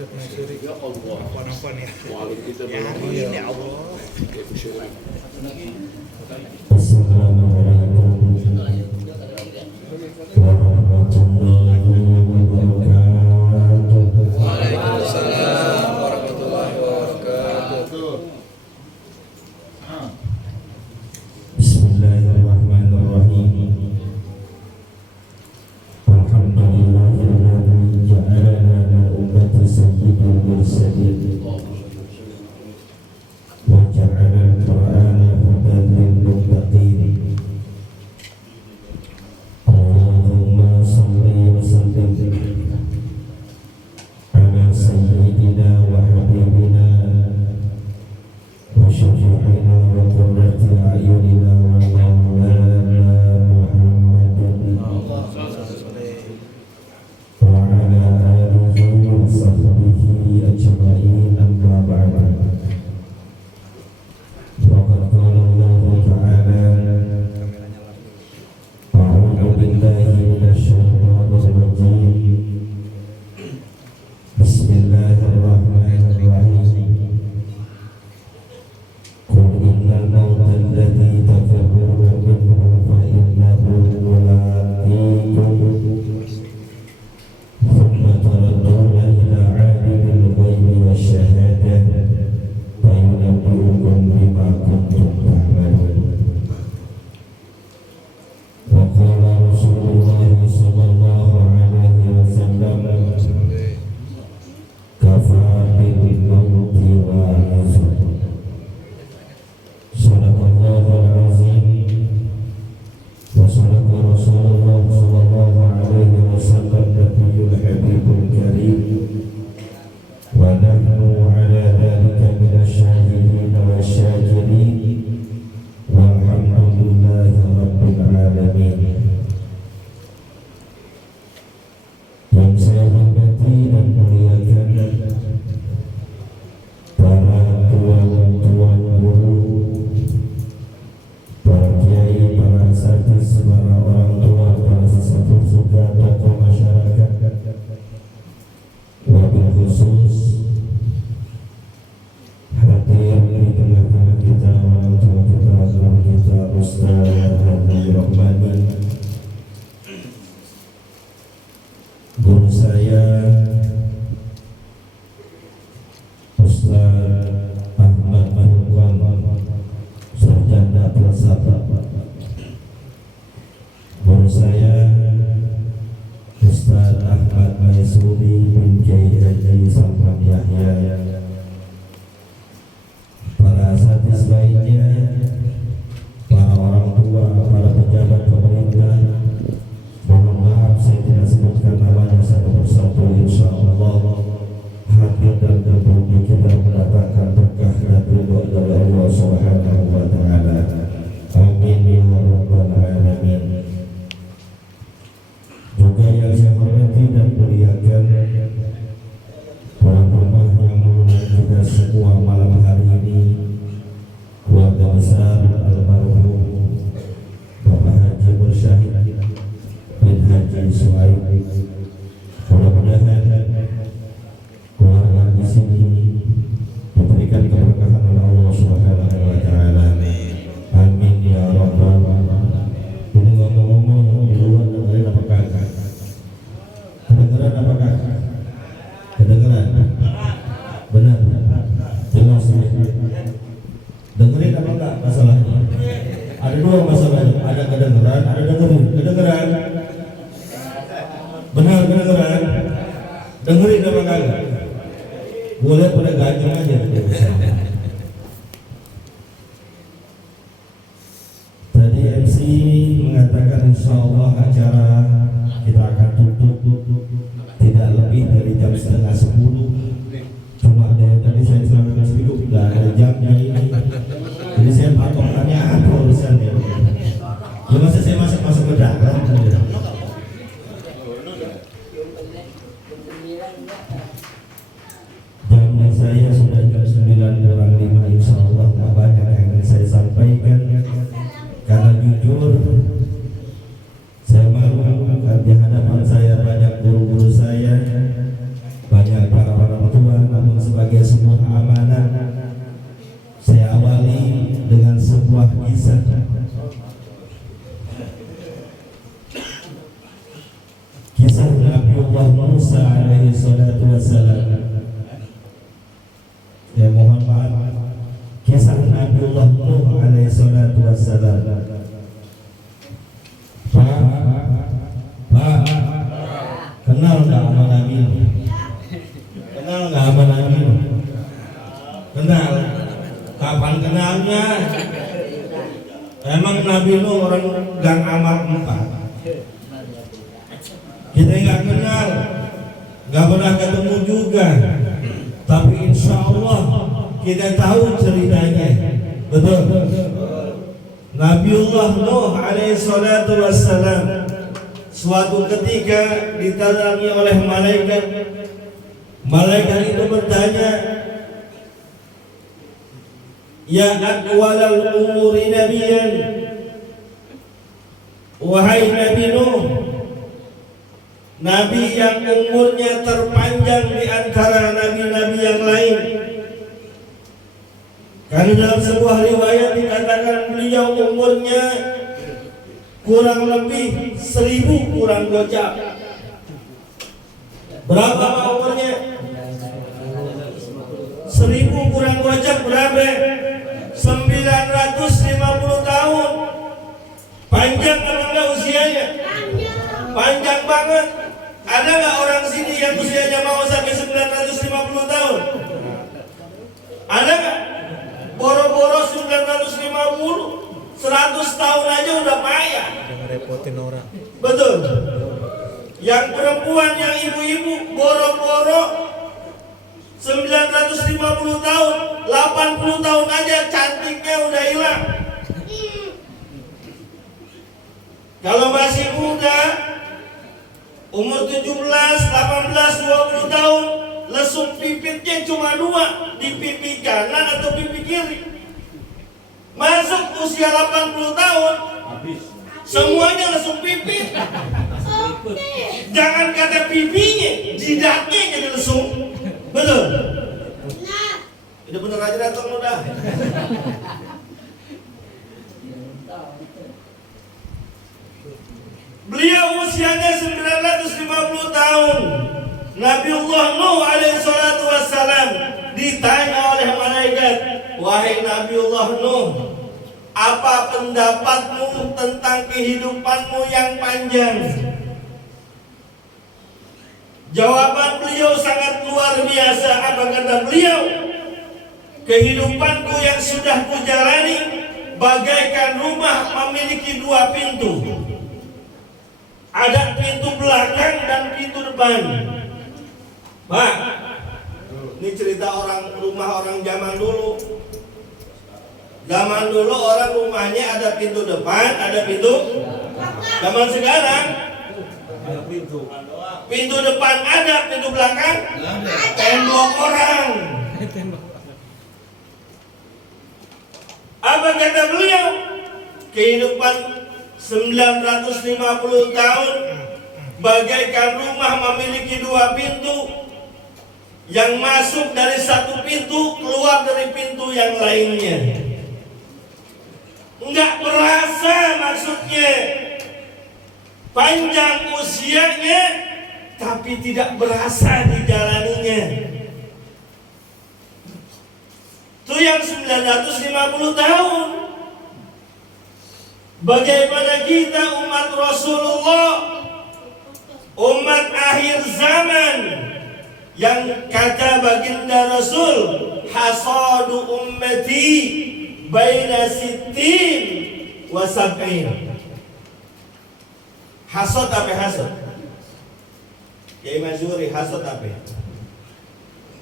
Ustaz Mansuri. Ya Allah. Apa-apa nih. Wali kita Ya hari ini ya Allah. Waalaikumsalam warahmatullahi wabarakatuh. Bismillahirrahmanirrahim. Alhamdulillahilladzi ja'alana min ummati sayyidil mursalin wa ja'ala al-Qur'ana hudan lil muttaqin. Allahumma shalli wa sallim ala sayyidina wa habibina wa syafi'ina wa qurrati a'yunina wa maulana Muhammadin wa ala alihi wa sahbihi ajma'in, amma ba'du. Waqad qala Allah ta'ala a'udzu billahi minasy syaithanir rajim. Bismillahirrahmanirrahim. Qul innal mauta alladzi tafirruna minhu fa innahu mulaqikum thumma turadduna ila 'alimil ghaibi wasyahadah fa yunabbi'ukum bima kuntum ta'malun. Wa qala Rasulullah sallallahu alaihi wasallam kafa bil mauti wa'izun. Sadaqallahul azim wa sadaqa Rasulullah sallallahu alaihi wasallam nabiyul habibul karim wa nahnu ala dhalika minasy syahidin wa syakirin walhamdulillahi rabbil alamin. Yang saya hormati dan muliakan para tuan-tuan guru, para kiai, para artis, para orang tua, para sesepuh juga tokoh masyarakat, wabil khusus hadir di tengah-tengah kita orang tua kita, guru kita, Ustaz Hadi Rahmani, guru saya Ustaz Ahmad Furqan, sarjana filsafat. Guru saya Ustaz Ahmad Maisuri bin Kiai Haji Samram Yahya. Para asatidz lainnya, para orang tua, para pejabat pemerintah, mohon maaf saya tidak sebutkan namanya satu persatu. Insyaallah hadir dan berbudi kita mendapatkan berkah dan ridho dari Allah Subhanahu wa taala. Amin ya rabbal alamin. Juga yang saya hormati dan muliakan tuan rumah yang mengundang kita semua malam hari ini, keluarga besar almarhum Bapak Haji Mursyid bin Haji Suhaib. Mudah-mudahan keluarga di sini diberikan keberkahan oleh Allah Subhanahu wa taala. Amin ya rabbal alamin. Ini ngomong-ngomong di luar dengerin apa kagak? Kedengeran apa kagak? Kedengeran? Benar? Jelas ya? Dengerin apa enggak masalahnya? Ada dua masalahnya, ada kedengeran, ada dengerin. Kedengeran? Benar kedengeran? Dengerin apa kagak? Gue lihat pada gajah aja. Tadi MC mengatakan insyaallah acara kita akan tutup tidak lebih dari jam 9:30. Cuma ada yang tadi saya selama hidup nggak ada jamnya ini. Jadi saya patokannya apa urusannya? Ya masa saya masuk ke dalam? Jamnya saya sudah jam 9 kurang kenalnya. Emang Nabi Nuh orang gang amal 4. Kita nggak kenal, nggak pernah ketemu juga. Tapi insya Allah kita tahu ceritanya. Betul. Nabiullah Nuh alaihi salatu wassalam suatu ketika didatangi oleh malaikat. Malaikat itu bertanya, ya aqwalal umuri nabiyan, wahai Nabi Nuh, Nabi yang umurnya terpanjang di antara nabi-nabi yang lain. Karena dalam sebuah riwayat dikatakan beliau umurnya kurang lebih 1000 kurang gocap. Berapa umurnya? 1000 kurang gocap berapa? 950 tahun. Panjang apa enggak usianya? Panjang banget. Ada nggak orang sini yang usianya mau sampai 950 tahun? Ada nggak? Boro-boro 950, 100 tahun aja udah payah. Udah ngerepotin orang. Betul. Yang perempuan, yang ibu-ibu, boro-boro 950 tahun, 80 tahun aja cantiknya udah hilang. Kalau masih muda, umur 17, 18, 20 tahun, lesung pipitnya cuma 2, di pipi kanan atau pipi kiri. Masuk usia 80 tahun, semuanya lesung pipit. Jangan kata pipinya, jidatnya jadi lesung. Betul? Udah bener aja datang udah. Beliau usianya 950 tahun. Nabiullah Nuh alaihi salatu wassalam ditanya oleh malaikat, wahai Nabiullah Nuh, apa pendapatmu tentang kehidupanmu yang panjang? Jawaban beliau sangat luar biasa. Apa kata beliau? Kehidupanku yang sudah kujalani bagaikan rumah memiliki 2 pintu. Ada pintu belakang dan pintu depan. Pak, ini cerita rumah orang zaman dulu. Zaman dulu orang rumahnya ada pintu depan, ada pintu. Zaman sekarang pintu depan ada, pintu belakang tembok orang. Apa kata beliau? Kehidupan 950 tahun bagaikan rumah memiliki 2 pintu. Yang masuk dari satu pintu, keluar dari pintu yang lainnya. Enggak berasa maksudnya. Panjang usianya, tapi tidak berasa dijalaninya. Itu yang 950 tahun. Bagaimana kita umat Rasulullah, umat akhir zaman, yang kata baginda Rasul, hasadu ummati baina sittin wa sab'in. Hasad apa hasad? Kiai Mazuri, hasad apa?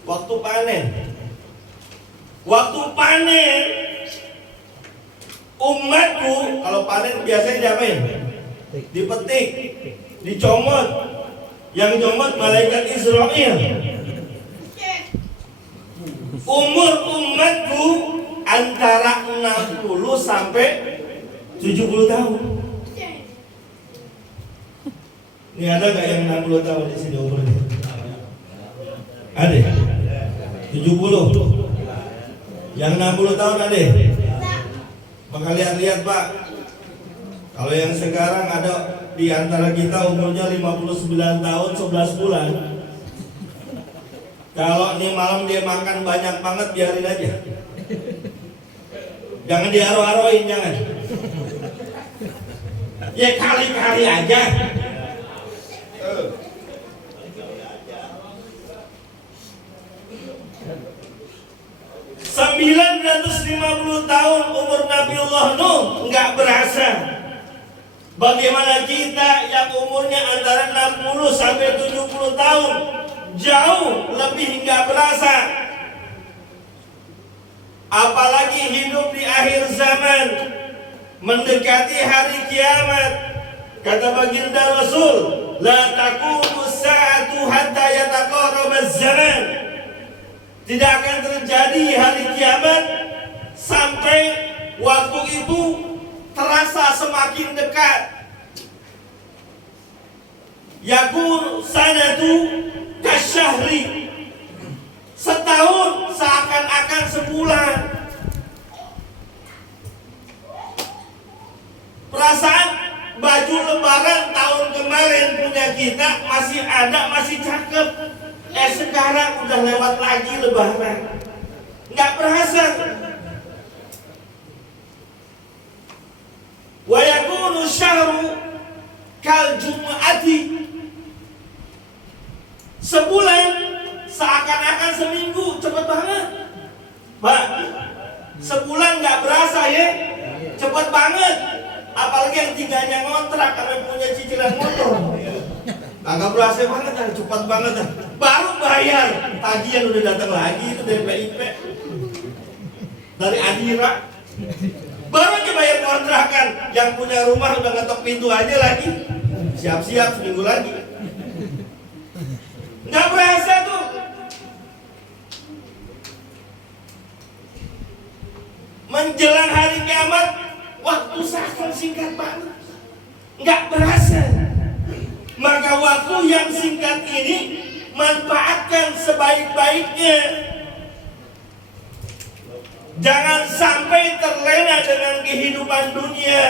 Waktu panen. Waktu panen umatku, kalau panen biasanya diapain? Dipetik, dicomot. Yang comot malaikat Israel. Umur umatku antara 60 sampai 70 tahun. Ini ada gak yang 60 tahun di sini umurnya? Ada? 70. Yang 60 tahun ada? Maka lihat-lihat Pak. Kalau yang sekarang ada di antara kita umurnya 59 tahun 11 bulan. Kalau ini malam dia makan banyak banget, biarin aja. Jangan diaro-aroin, jangan. Ya kali-kali aja. 950 50 tahun umur Nabiullah Nuh nggak berasa. Bagaimana kita yang umurnya antara 60 sampai 70 tahun, jauh lebih nggak berasa. Apalagi hidup di akhir zaman, mendekati hari kiamat. Kata baginda Rasul, la taqumu sa'atu hatta yataqarraba az-zaman. Tidak akan terjadi hari kiamat sampai waktu itu terasa semakin dekat. Yakun sanatu kasyahri. Setahun seakan-akan sebulan. Perasaan baju lebaran tahun kemarin punya kita masih ada, masih cakep. Sekarang udah lewat lagi lebaran. Nggak berasa. Wa yakunu syahru kal jumu'ati. Sebulan seakan-akan seminggu, cepet banget. Pak, sebulan nggak berasa ya, cepet banget. Apalagi yang tiganya ngontrak karena punya cicilan motor, agak berasa banget, cepat banget. Baru bayar, tagihan udah datang lagi itu dari PIP, dari Adira. Baru aja bayar kontrakan, yang punya rumah udah ngetok pintu aja lagi, siap-siap seminggu lagi. Nggak berasa tuh. Menjelang hari kiamat, waktu seakan singkat banget, nggak berasa. Maka waktu yang singkat ini manfaatkan sebaik-baiknya. Jangan sampai terlena dengan kehidupan dunia.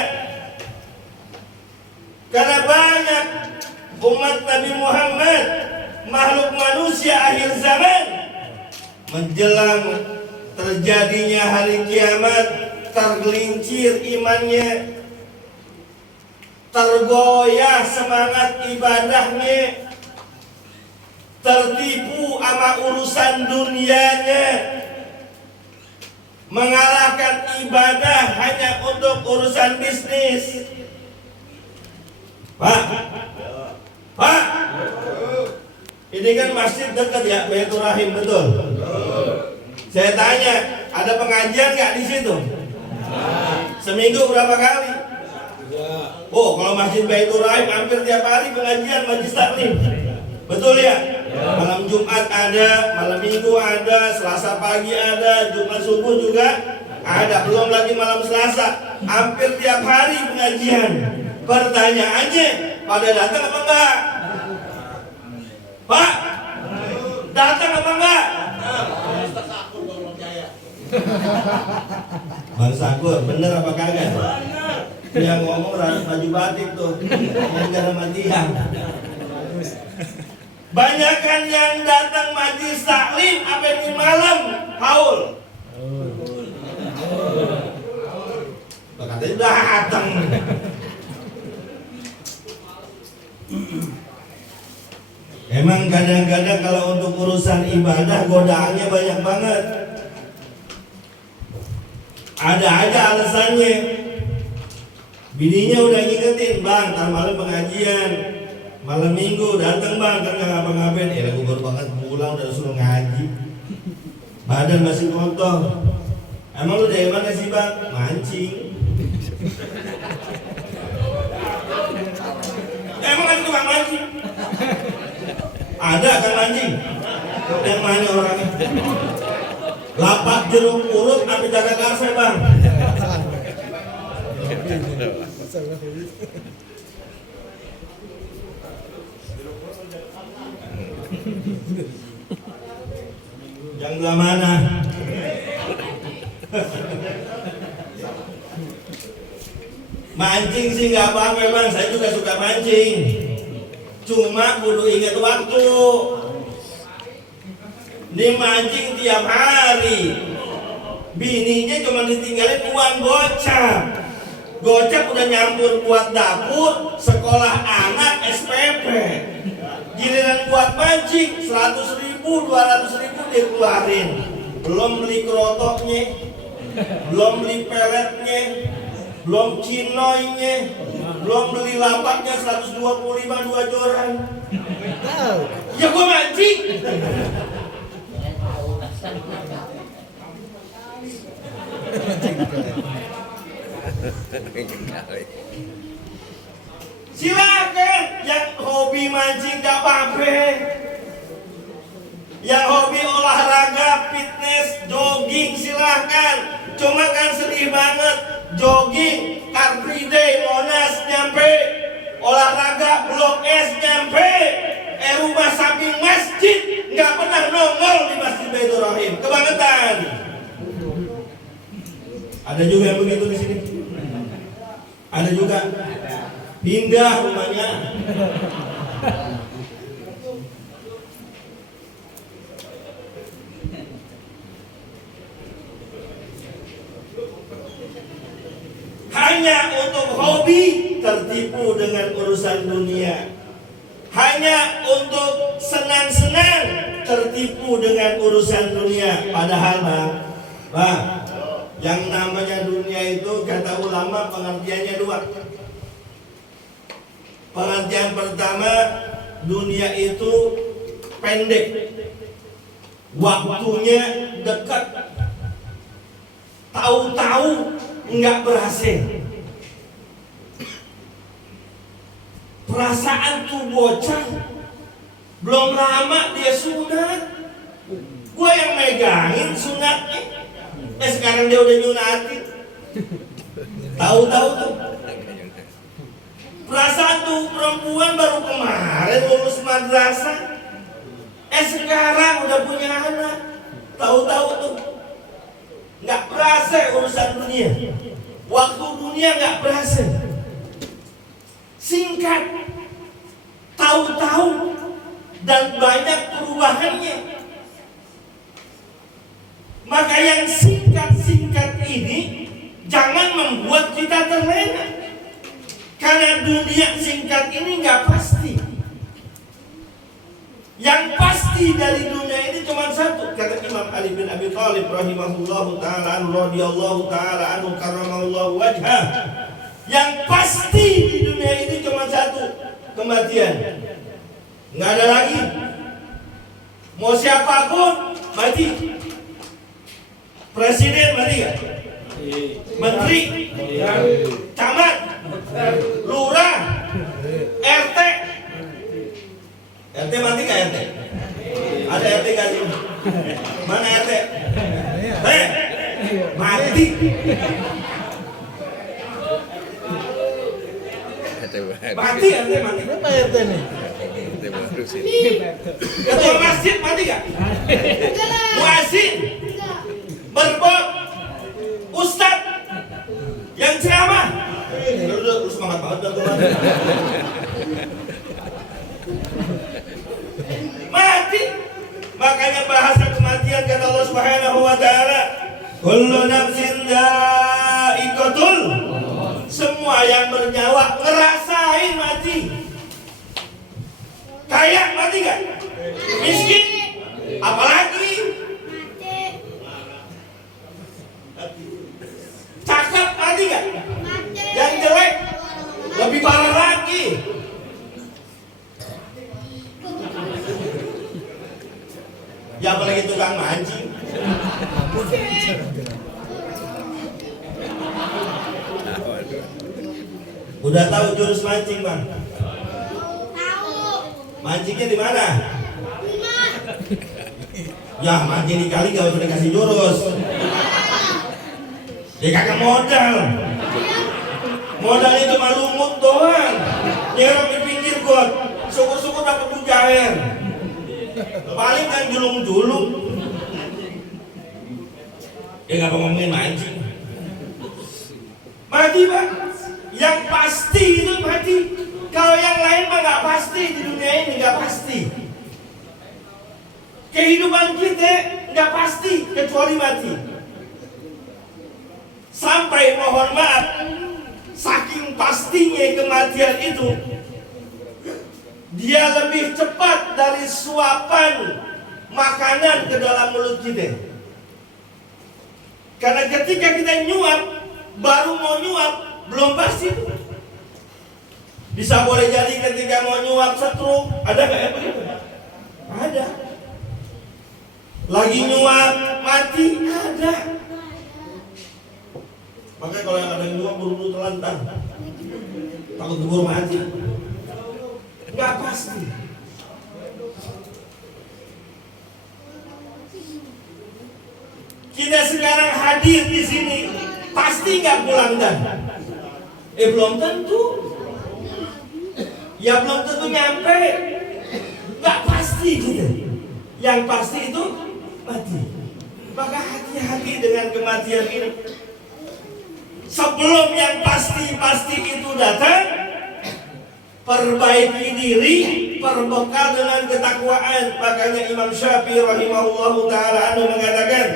Karena banyak umat Nabi Muhammad, makhluk manusia akhir zaman, menjelang terjadinya hari kiamat, tergelincir imannya, tergoyah semangat ibadahnya, tertipu sama urusan dunianya, mengalahkan ibadah hanya untuk urusan bisnis. Pak, ini kan masjid dekat ya, Baitur Rahim, betul? Saya tanya, ada pengajian nggak di situ? Seminggu berapa kali? Oh, kalau Masjid Baitur Rahim hampir tiap hari pengajian majlis taklim. Betul ya? Malam Jumat ada, malam Minggu ada, Selasa pagi ada, Jumat subuh juga ada. Belum lagi malam Selasa. Hampir tiap hari pengajian. Pertanyaannya, pada datang apa enggak? Pak, datang apa enggak? Bang Sakur, bener apa kagak? Yang ngomong baju batik tuh, yang gak sama tiang. Banyakan yang datang majlis taklim apa ini malam haul. Katanya datang. Emang kadang-kadang kalau untuk urusan ibadah godaannya banyak banget. Ada aja alasannya. Bininya udah ngingetin, bang, ntar malam pengajian, malam Minggu datang bang, kan nggak ngapa-ngapain. Aku baru banget pulang udah suruh ngaji, badan masih kotor. Emang lu dari mana sih bang? Mancing. Emang ada tukang mancing? Ada kan mancing? Yang mana orangnya? Lapak jeruk urut tapi jaga karse bang. Yang belah mana? Mancing sih nggak apa-apa bang, saya juga suka mancing. Cuma kudu ingat waktu. Ini mancing tiap hari. Bininya cuma ditinggalin uang gocap. Gocap udah nyampur buat dapur, sekolah anak, SPP. Giliran buat mancing 100.000, 200.000 dia keluarin. Belum beli kerotoknya. belum beli peletnya, belum cinoynya, belum beli lapaknya 125 2 joran. Ya gua mancing. Silakan yang hobi mancing gak apa-apa, yang hobi olahraga, fitness, jogging silahkan. Cuma kan sedih banget, jogging, Car Free Day, Monas nyampe, olahraga Blok S nyampe, rumah samping masjid nggak pernah nongol di Masjid Baitur Rahim, kebangetan. Ada juga yang begitu di sini. Ada juga pindah rumahnya. Hanya untuk hobi tertipu dengan urusan dunia. Hanya untuk senang-senang tertipu dengan urusan dunia. Padahal Bang, yang namanya dunia itu kata ulama pengertiannya dua. Pengertian pertama, dunia itu pendek, waktunya dekat, tahu-tahu nggak berhasil. Perasaan tuh bocah belum lama dia sunat, gua yang megangin sunatnya. Sekarang dia udah nyunatin. Tahu-tahu tuh. Perasaan tuh perempuan baru kemarin lulus madrasah. Sekarang udah punya anak. Tahu-tahu tuh. Nggak berasa urusan dunia. Waktu dunia nggak berasa. Singkat. Tahu-tahu dan banyak perubahannya. Maka yang singkat-singkat ini jangan membuat kita terlena. Karena dunia singkat ini nggak pasti. Yang pasti dari dunia ini cuma satu, kata Imam Ali bin Abi Thalib rahimahullahu taala anhu radhiyallahu taala anhu karramallahu wajhah. Yang pasti di dunia ini cuma satu, kematian. Nggak ada lagi. Mau siapapun mati. Presiden mati nggak? Menteri, camat, lurah, RT. RT mati nggak RT? Ada RT nggak sih? Mana RT? Mati. Mati RT mati. Apa RT nih? Ketua masjid mati nggak? Muazzin, berbot, ustad, yang ceramah. Lu semangat banget dong. Mati. Makanya bahasa kematian kata Allah Subhanahu wa taala, kullu nafsin dha'iqatul. Semua yang bernyawa ngerasain mati. Kaya mati enggak? Miskin apalagi? Cakep mati enggak? Yang jelek lebih parah lagi. Ya apalagi tukang mancing. Udah tahu jurus mancing, Bang? Tahu. Mancingnya di mana? Ya mancing di kali gak usah dikasih jurus. Ya kagak modal. Modalnya cuma lumut doang. Nyerap di pinggir got. Syukur-syukur dapat mujair. Paling kan julung-julung. Ya gak ngomongin mancing. Mati, Pak. Yang pasti itu mati. Kalau yang lain mah gak pasti di dunia ini, gak pasti. Kehidupan kita gak pasti kecuali mati. Sampai mohon maaf, saking pastinya kematian itu, dia lebih cepat dari suapan makanan ke dalam mulut kita. Karena ketika kita nyuap, baru mau nyuap, belum pasti. Bisa boleh jadi ketika mau nyuap stroke, ada nggak ya begitu? Ada. Lagi nyuap mati, ada. Makanya kalau yang ada yang nyuap buru-buru terlantar, takut keburu mati. Nggak pasti. Kita sekarang hadir di sini, pasti nggak pulang dan? Belum tentu. Ya belum tentu nyampe. Nggak pasti gitu. Yang pasti itu mati. Maka hati-hati dengan kematian ini. Sebelum yang pasti-pasti itu datang, perbaiki diri, perbekal dengan ketakwaan. Makanya Imam Syafi'i rahimahullahu ta'ala mengatakan,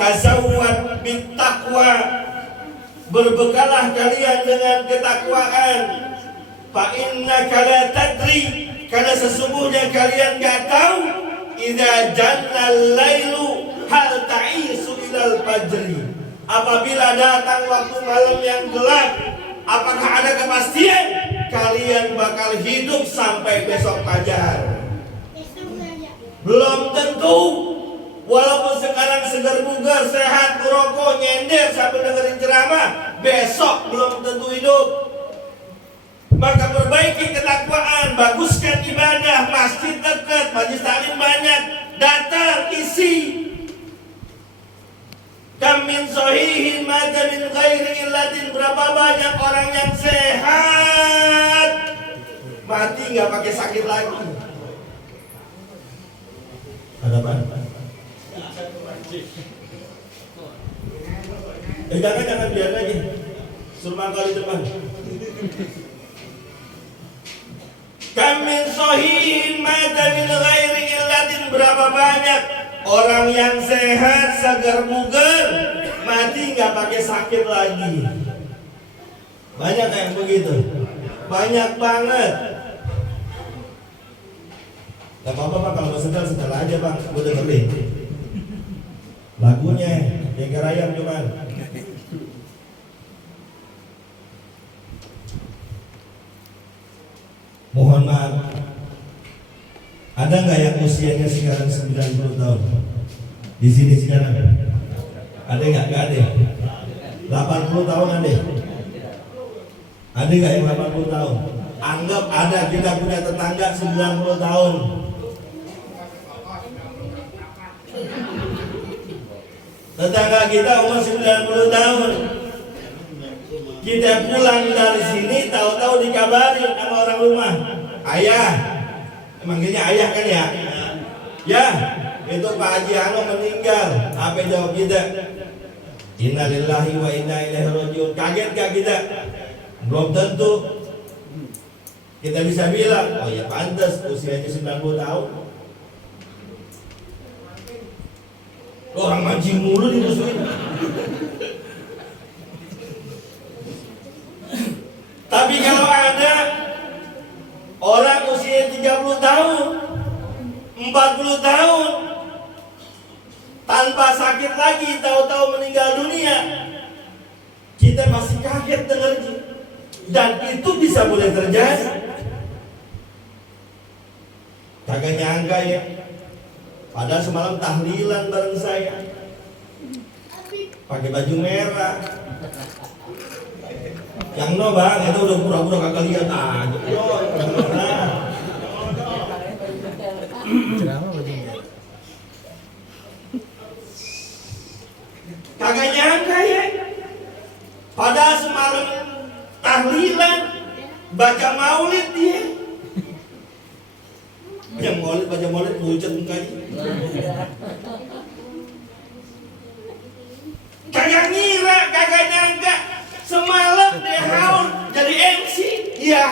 tazawwad bittaqwa, berbekalah kalian dengan ketakwaan. Fa innaka la tadri, karena sesungguhnya kalian gak tahu, idza jannal lailu hal ta'isu ilal fajri, apabila datang waktu malam yang gelap, apakah ada kepastian kalian bakal hidup sampai besok fajar? Belum tentu. Walaupun sekarang segar bugar, sehat, merokok, nyender sambil dengerin ceramah, besok belum tentu hidup. Maka perbaiki ketakwaan, baguskan ibadah, masjid dekat, majelis taklim banyak, datang isi. Kam min sahihin mata min ghairi illatin, berapa banyak orang yang sehat mati nggak pakai sakit lagi. Ada apa? Jangan biar aja. Suruh mangkal di depan. Kam min sahihin mata min ghairi illatin, berapa banyak orang yang sehat, segar bugar, mati nggak pakai sakit lagi. Banyak yang begitu. Banyak banget. Gak apa-apa Pak, kalau setel aja Pak, gue dengerin lagunya, Jeger Ayam cuman. Mohon maaf, ada nggak yang usianya sekarang 90 tahun? Di sini sekarang ada nggak? Nggak ada. 80 tahun ada? Ada nggak yang 80 tahun? Anggap ada, kita punya tetangga 90 tahun. Tetangga kita umur 90 tahun. Kita pulang dari sini, tahu-tahu dikabarin sama orang rumah, ayah, manggilnya ayah kan ya? Ya, itu Pak Haji Ano meninggal. Apa jawab kita? Innalillahi wa inna ilaihi rajiun. Kaget gak kita? Belum tentu. Kita bisa bilang, oh ya pantas usianya 90 tahun. Orang mancing mulu dimusuhin. Tapi kalau ada orang usia 30 tahun, 40 tahun, tanpa sakit lagi, tahu-tahu meninggal dunia, kita masih kaget dengarnya. Dan itu bisa boleh terjadi. Kagak nyangka ya. Padahal semalam tahlilan bareng saya, pakai baju merah. Yang no bang, itu udah pura-pura kagak lihat aja. Kagak nyangka ya. Padahal semalam tahlilan, baca maulid dia. Yang maulid, baca maulid, wujud mukanya. Kagak ngira, kagak nyangka. Semalam dia haul jadi MC. Iya.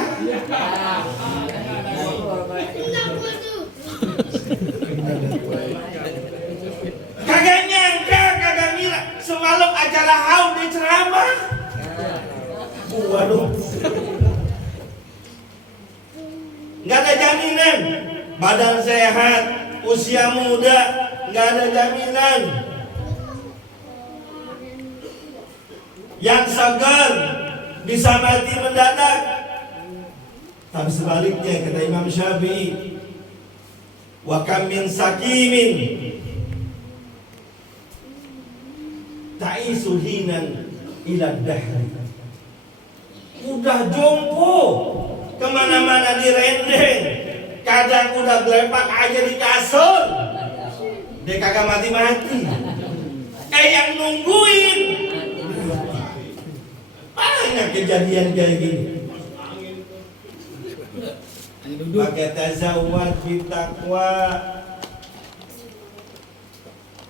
Kagak nyangka, kagak ngira. Semalam acara haul di ceramah. Waduh. Nggak ada jaminan. Badan sehat, usia muda, nggak ada jaminan. yang segar bisa mati mendadak. Tapi sebaliknya kata Imam Syafi'i, wa kam min sakimin ta'isu hinan ila dahri. Udah jompo kemana-mana direndeng, kadang udah gelepak aja di kasur, dia kagak mati-mati. Yang nungguin banyak kejadian kayak gini. Maka tazawwad bittaqwa,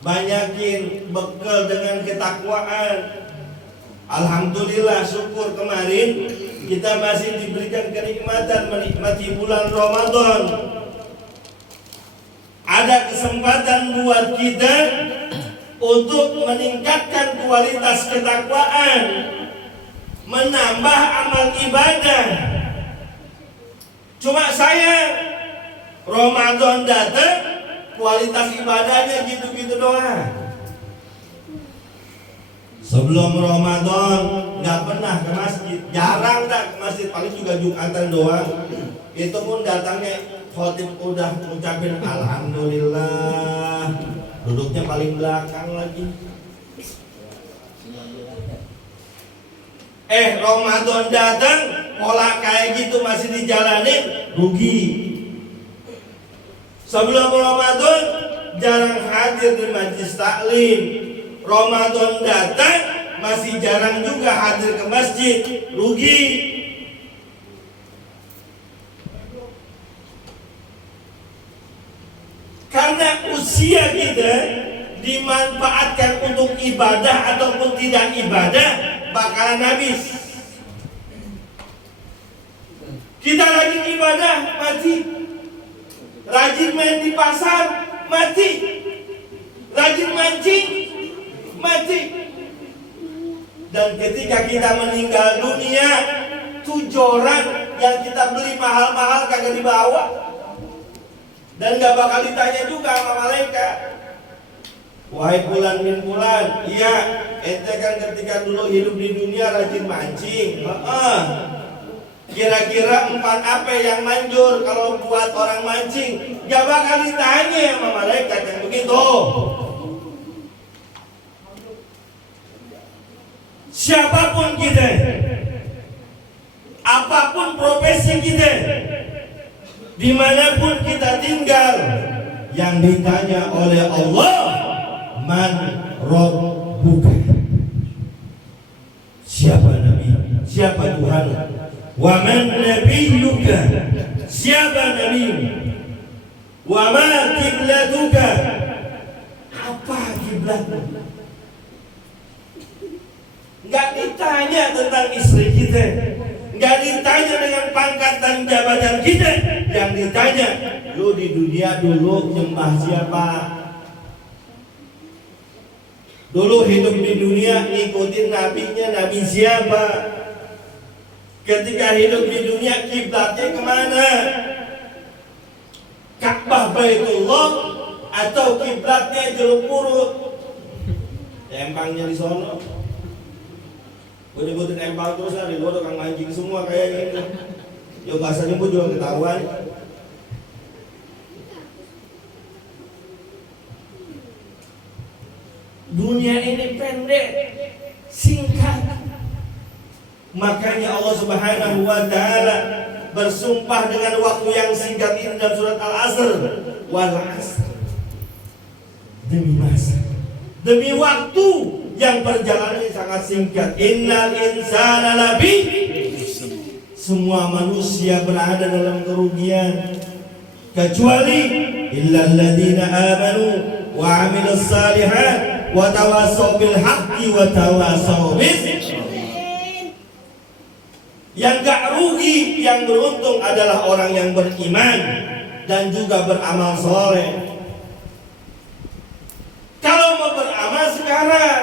banyakin bekal dengan ketakwaan. Alhamdulillah, syukur kemarin kita masih diberikan kenikmatan menikmati bulan Ramadan. Ada kesempatan buat kita untuk meningkatkan kualitas ketakwaan, menambah amal ibadah. Cuma sayang, Ramadan datang, kualitas ibadahnya gitu-gitu doang. Sebelum Ramadan nggak pernah ke masjid, jarang dah ke masjid, paling juga Jumatan doang. Itu pun datangnya khotib udah ngucapin alhamdulillah, duduknya paling belakang lagi. Ramadan datang, pola kayak gitu masih dijalanin, rugi. Sebelum Ramadan jarang hadir di majlis taklim, Ramadan datang masih jarang juga hadir ke masjid, rugi. Karena usia kita dimanfaatkan untuk ibadah ataupun tidak ibadah bakalan habis. Kita rajin ibadah, mati. Rajin main di pasar, mati. Rajin mancing, mati. Dan ketika kita meninggal dunia, tujoran yang kita beli mahal-mahal kagak dibawa, dan gak bakal ditanya juga sama malaikat. Wahai fulan bin fulan, iya, ente kan ketika dulu hidup di dunia rajin mancing. Kira-kira umpan apa yang manjur kalau buat orang mancing? Gak bakal ditanya sama malaikat yang begitu. Siapapun kita, apapun profesi kita, dimanapun kita tinggal, yang ditanya oleh Allah, man rabbuka, siapa Nabi, siapa Tuhan, wa man nabiyyuka, siapa Nabi, wa ma kiblatuka, apa kiblatmu. Gak ditanya tentang istri kita, gak ditanya dengan pangkat dan jabatan kita. Yang ditanya, lu di dunia dulu nyembah siapa? Dulu hidup di dunia ngikutin nabinya, nabi siapa? Ketika hidup di dunia kiblatnya kemana? Ka'bah Baitullah atau kiblatnya Jeruk Purut? Empangnya di sono. Gue nyebutin empang terus lah, di luar tukang mancing semua kayak gini. Ya bahasa nyebut juga ketahuan. Dunia ini pendek, singkat. Makanya Allah Subhanahu wa Ta'ala bersumpah dengan waktu yang singkat ini dalam surat Al-Asr, wal asr, demi masa, demi waktu yang perjalanannya sangat singkat. Innal insana lafi, semua manusia berada dalam kerugian kecuali illal ladzina amanu wa amilus salihat wa tawassaw bil haqqi wa tawassaw bis. Yang gak rugi, yang beruntung adalah orang yang beriman dan juga beramal soleh. Kalau mau beramal sekarang,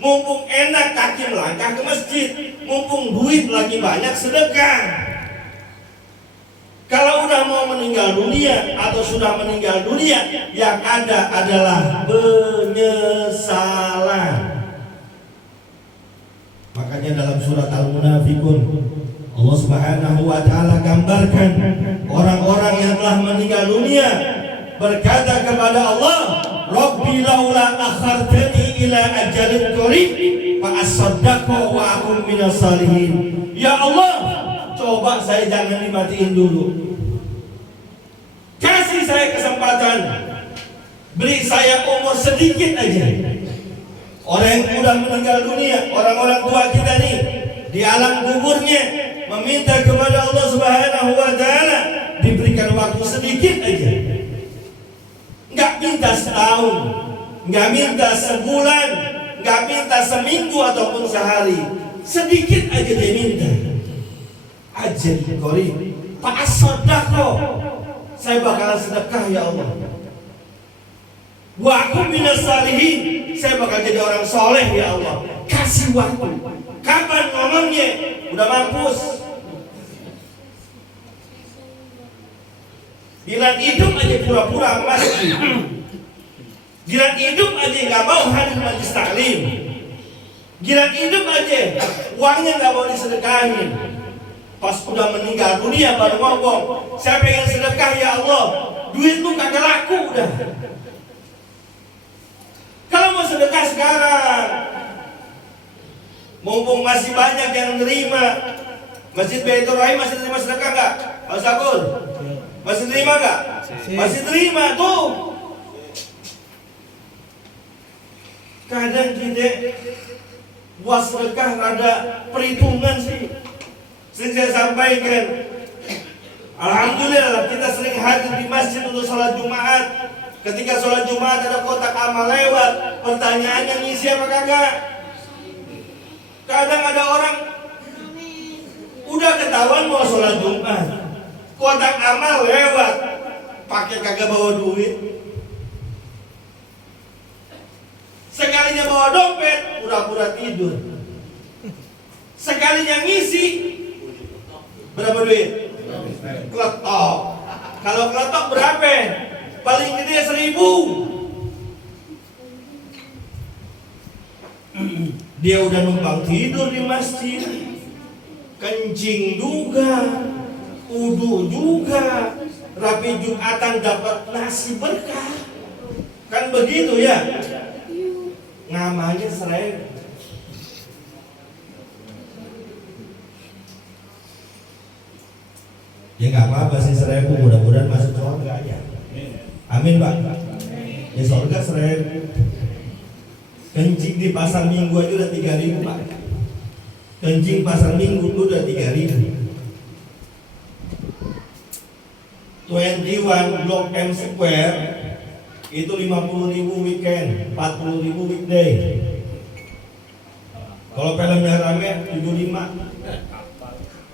mumpung enak kaki melangkah ke masjid, mumpung duit lagi banyak, sedekah. Kalau udah mau meninggal dunia atau sudah meninggal dunia, yang ada adalah penyesalan. Makanya dalam surat Al-Munafiqun Allah Subhanahu wa taala gambarkan orang-orang yang telah meninggal dunia berkata kepada Allah, Rabbi laula akhartani ila ajalin qarib fa asaddaqu wa akum minas salihin. Ya Allah, coba saya jangan dimatiin dulu. Kasih saya kesempatan. Beri saya umur sedikit aja. Orang yang sudah meninggal dunia, orang-orang tua kita nih di alam kuburnya meminta kepada Allah Subhanahu wa taala diberikan waktu sedikit aja. Enggak minta setahun, enggak minta sebulan, enggak minta seminggu ataupun sehari. Sedikit aja dia minta. Ajal qarib. Fa as-sadaqah. Saya bakalan sedekah ya Allah. Wa akum minas salihin. Saya bakal jadi orang soleh ya Allah. Kasih waktu. Kapan ngomongnya? Udah mampus. Giliran hidup aja pura-pura masjid. Giliran hidup aja nggak mau hadir majelis taklim. Giliran hidup aja uangnya nggak mau disedekahin. Pas udah meninggal dunia baru ngomong, saya pengen sedekah ya Allah. Duit tuh kagak laku udah. Kalau mau sedekah sekarang, mumpung masih banyak yang nerima. Masjid Baitur Rahim masih terima sedekah nggak? Mas Abul? Masih terima nggak? Masih terima tuh. Kadang kita buat sedekah ada perhitungan sih. Sering saya sampaikan, alhamdulillah kita sering hadir di masjid untuk sholat Jumat. Ketika sholat Jumat ada kotak amal lewat, pertanyaannya ngisi apa kagak? Kadang ada orang udah ketahuan mau sholat Jumat, kotak amal lewat, pakai kagak bawa duit. Sekalinya bawa dompet, pura-pura tidur. Sekalinya ngisi, berapa duit? Kletok. Kalau kletok berapa? Paling gede 1.000. Dia udah numpang tidur di masjid, kencing juga, wudu juga, rapi Jumatan dapat nasi berkah. Kan begitu ya? Ngamanya 1.000. Ya nggak apa-apa sih 1.000, mudah-mudahan masuk surga ya. Amin Pak. Ya surga 1.000. Kencing di pasar Minggu aja udah 3.000 Pak. Kencing pasar Minggu itu udah 3.000. 21 Blok M Square itu 50.000 weekend, 40.000 weekday. Kalau filmnya rame 75.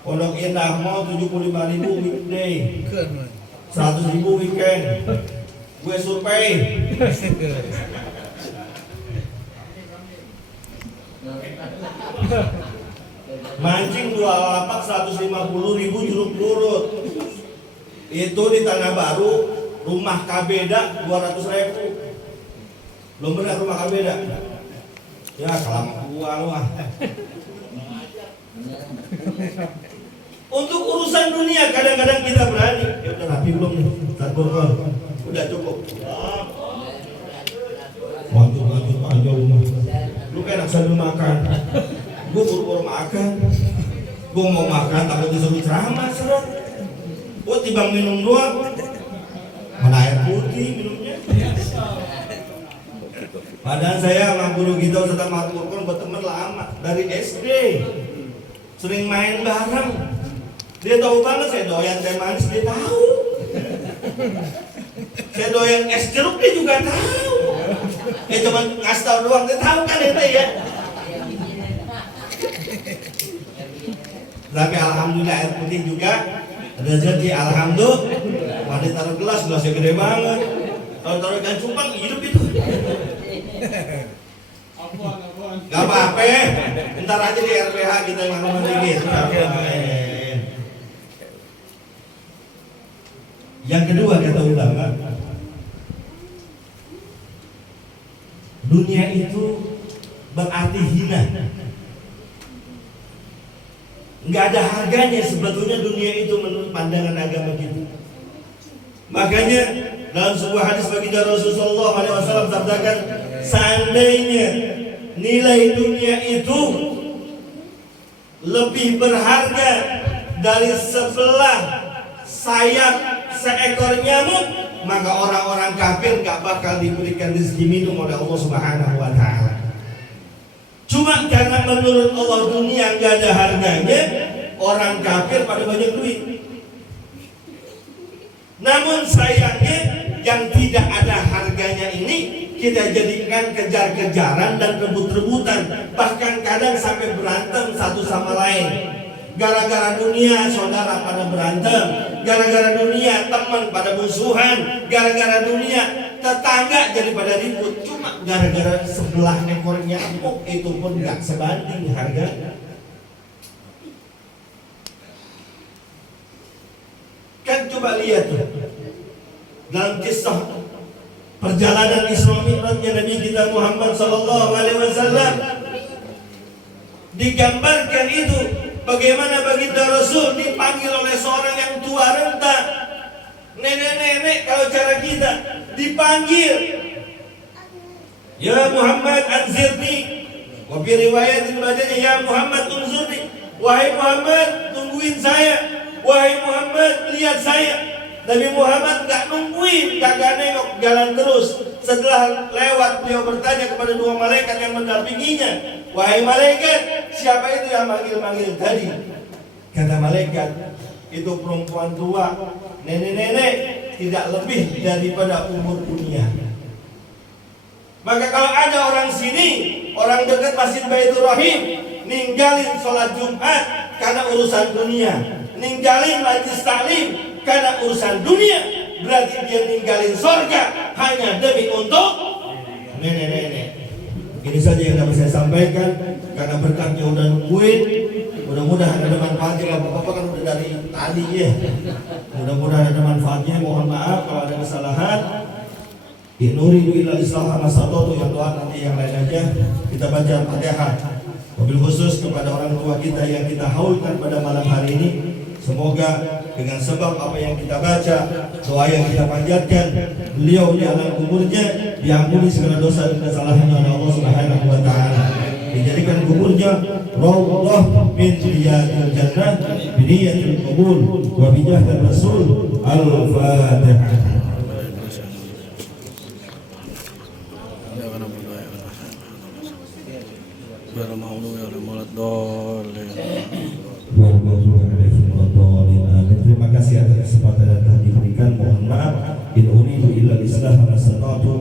Pondok Indah Mall 75.000 weekday, 100.000 weekend. Gue survei. Mancing 2 lapak 150.000 Curug Purut. Itu di Tanah Baru rumah Kabeda 200.000. Belum benar rumah Kabeda. Ya kalah uang wah. Untuk urusan dunia kadang-kadang kita berani. Ya udah rapi belum nih? Tatburkon. Udah cukup. Lanjut aja rumah. Lu kayak enak sambil makan. Gue buru-buru makan. Gue mau makan takut disuruh ceramah seret. Gue timbang minum doang. Mana air putih minumnya. Padahal saya sama guru kita Ustaz Matburkon berteman lama dari SD. Sering main bareng. Dia tahu banget saya doyan teh manis, dia tahu. Saya doyan es jeruk, dia juga tahu. Dia cuma ngasih tahu doang, dia tahu kan itu ya. Tapi alhamdulillah air putih juga ada jadi alhamdulillah. Mari taruh gelasnya gede banget. Kalau taruh ikan cupang hidup itu. Gak apa-apa, ntar aja di RPH kita yang ngomong dikit. Yang kedua kata ulama, dunia itu berarti hina. nggak ada harganya sebetulnya dunia itu menurut pandangan agama kita. Makanya dalam sebuah hadis baginda Rasulullah SAW sabdakan, seandainya nilai dunia itu lebih berharga dari sebelah sayap seekor nyamuk, maka orang-orang kafir gak bakal diberikan rezeki minum oleh Allah Subhanahu wa Ta'ala. Cuma karena menurut Allah dunia gak ada harganya, orang kafir pada banyak duit. Namun sayangnya yang tidak ada harganya ini kita jadikan kejar-kejaran dan rebut-rebutan, bahkan kadang sampai berantem satu sama lain. Gara-gara dunia saudara pada berantem, gara-gara dunia teman pada musuhan, gara-gara dunia tetangga jadi pada ribut. Cuma gara-gara sebelah ekor nyamuk itu pun gak sebanding harganya. Kan coba lihat tuh dalam kisah perjalanan Isra Mi'rajnya Nabi kita Muhammad SAW, digambarkan itu bagaimana baginda Rasul dipanggil oleh seorang yang tua renta, nenek-nenek kalau cara kita dipanggil, ya Muhammad anzirni, wafi riwayat dibacanya ya Muhammad unzurni, wahai Muhammad tungguin saya, wahai Muhammad lihat saya. Nabi Muhammad gak nungguin, kagak nengok, jalan terus. Setelah lewat beliau bertanya kepada dua malaikat yang mendampinginya, wahai malaikat, siapa itu yang manggil-manggil tadi? Kata malaikat, itu perempuan tua, nenek-nenek, tidak lebih daripada umur dunia. Maka kalau ada orang sini, orang dekat Masjid Baitur Rahim, ninggalin sholat Jumat karena urusan dunia, ninggalin majlis taklim karena urusan dunia, berarti dia ninggalin surga hanya demi untuk nenek-nenek. Ini saja yang dapat saya sampaikan, karena berkatnya udah nungguin. Mudah-mudahan ada manfaatnya. Bapak-bapak kan udah dari tadi ya. Mudah-mudahan ada manfaatnya. Mohon maaf kalau ada kesalahan. Nuridu illa islah masatoto, yang doa nanti yang lain aja. Kita baca Fatihah. Wabil khusus kepada orang tua kita yang kita haulkan pada malam hari ini. Semoga dengan sebab apa yang kita baca, doa yang kita panjatkan, beliau di alam kuburnya diampuni segala dosa dan kesalahan oleh Allah Subhanahu wa Ta'ala. Dijadikan kuburnya rawdah min riyadil jannah bi niyatil qabul wa bi jahdil rasul. Al-Fatihah. Terima kasih atas kesempatan yang telah diberikan. Mohon maaf. In uridu illa al-islah ma stata'tu